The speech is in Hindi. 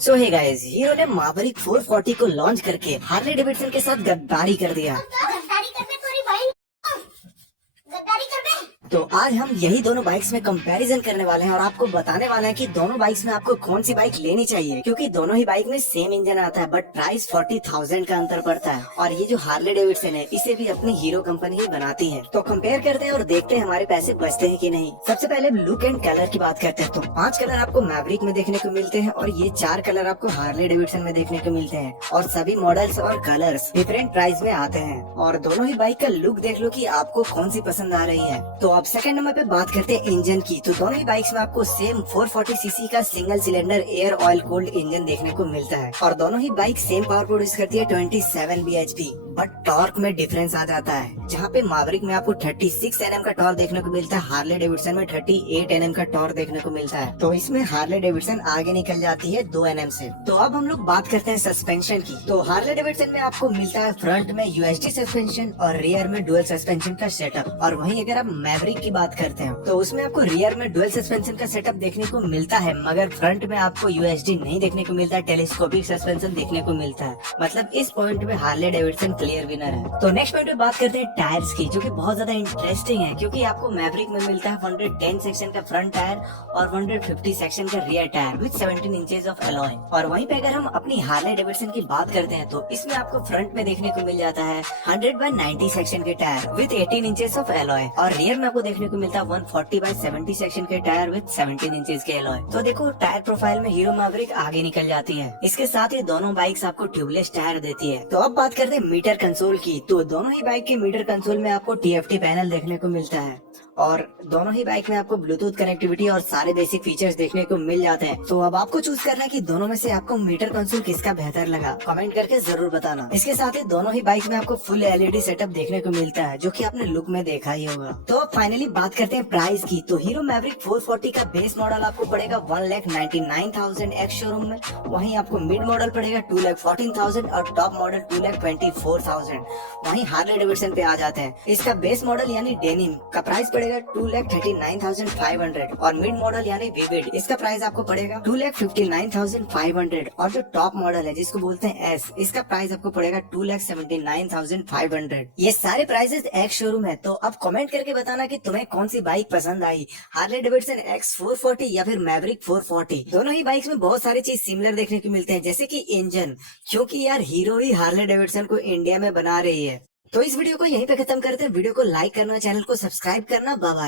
सो हे गाइस, हीरो ने मावरिक 440 को लॉन्च करके हार्ले डेविडसन के साथ गद्दारी कर दिया। गद्दारी करने तोरी भाई गद्दारी करने। तो आज हम यही दोनों बाइक्स में कंपैरिजन करने वाले हैं और आपको बताने वाले हैं कि दोनों बाइक्स में आपको कौन सी बाइक लेनी चाहिए, क्योंकि दोनों ही बाइक में सेम इंजन आता है बट प्राइस 40,000 का अंतर पड़ता है। और ये जो हार्ले डेविडसन है इसे भी अपनी हीरो कंपनी ही बनाती है। तो कंपेयर करते हैं और देखते हैं हमारे पैसे बचते हैं कि नहीं। सबसे पहले लुक एंड कलर की बात करते हैं तो 5 कलर आपको मैवरिक में देखने को मिलते हैं और ये 4 कलर आपको हार्ले डेविडसन में देखने को मिलते हैं। और सभी मॉडल्स और कलर्स डिफरेंट प्राइस में आते हैं और दोनों ही बाइक का लुक देख लो कि आपको कौन सी पसंद आ रही है। तो अब सेकंड नंबर पे बात करते हैं इंजन की। तो दोनों ही बाइक्स में आपको सेम 440 सीसी का single cylinder air oil cooled engine देखने को मिलता है और दोनों ही बाइक सेम पावर प्रोड्यूस करती है 27 bhp। बट टॉर्क में डिफरेंस आ जाता है, जहाँ पे मावरिक में आपको 36 Nm का टॉर्क देखने को मिलता है, हार्ले डेविडसन में 38 Nm का टॉर्क देखने को मिलता है। तो इसमें हार्ले डेविडसन आगे निकल जाती है 2 Nm से। तो अब हम लोग बात करते हैं सस्पेंशन की। तो हार्ले डेविडसन में आपको मिलता है फ्रंट में यूएसडी सस्पेंशन और रियर में डुअल सस्पेंशन का सेटअप। और वहीं अगर आप मैवरिक की बात करते हैं तो उसमें आपको रियर में डुअल सस्पेंशन का सेटअप देखने को मिलता है, मगर फ्रंट में आपको यूएसडी नहीं देखने को मिलता है, टेलीस्कोपिक सस्पेंशन देखने को मिलता है। मतलब इस पॉइंट में हार्ले डेविडसन क्लियर विनर है। तो नेक्स्ट पॉइंट पे बात करते हैं टायर्स की, जो कि बहुत ज्यादा इंटरेस्टिंग है, क्योंकि आपको मैवरिक में मिलता है 110 सेक्शन का फ्रंट टायर और 150 सेक्शन का rear tyre with 17 inches of alloy. और वहीं पे अगर हम अपनी हार्ले डेविडसन की बात करते हैं तो इसमें आपको फ्रंट में देखने को मिल जाता है 100/90 सेक्शन के tyre with 18 inches of alloy और रियर में आपको देखने को मिलता है 140/70 सेक्शन के टायर विद 17 इंचेस के एलॉय। तो देखो टायर प्रोफाइल में हीरो मैवरिक आगे निकल जाती है। इसके साथ ही दोनों बाइक्स आपको ट्यूबलेस टायर देती है। तो अब बात करते हैं मीटर कंसोल की। तो दोनों ही बाइक के मीटर कंसोल में आपको टीएफटी पैनल देखने को मिलता है और दोनों ही बाइक में आपको ब्लूटूथ कनेक्टिविटी और सारे बेसिक फीचर्स देखने को मिल जाते हैं। तो अब आपको चूज करना है कि दोनों में से आपको मीटर कंसोल किसका बेहतर लगा, कमेंट करके जरूर बताना। इसके साथ ही दोनों ही बाइक में आपको फुल एलईडी सेटअप देखने को मिलता है, जो कि आपने लुक में देखा ही होगा। तो अब फाइनली बात करते हैं प्राइस की। तो हीरो मैवरिक 440 का बेस मॉडल आपको पड़ेगा 1,99,000 एक्स शोरूम में, वहीं आपको मिड मॉडल पड़ेगा 2,14,000 और टॉप मॉडल 2,24,000। वहीं हार्ले डेविडसन पे आ जाते हैं। इसका बेस मॉडल यानी डेनिम का प्राइस पड़ेगा 2,39,500 और मिड मॉडल यानी विविड, इसका प्राइस आपको पड़ेगा 2,59,500 और जो टॉप मॉडल है जिसको बोलते हैं एस, इसका प्राइस आपको पड़ेगा 2,79,500। ये सारे प्राइसेस एक्स शोरूम है। तो अब कमेंट करके बताना कि तुम्हें कौन सी बाइक पसंद आई, हार्ले डेविडसन X440 या फिर मैवरिक 440। दोनों ही बाइक्स में बहुत सारी चीज सिमिलर देखने को मिलते हैं, जैसे कि इंजन, क्योंकि यार हीरो ही हार्ले डेविडसन को इंडिया में बना रही है। तो इस वीडियो को यहीं पे खत्म करते हैं। वीडियो को लाइक करना, चैनल को सब्सक्राइब करना। Bye bye.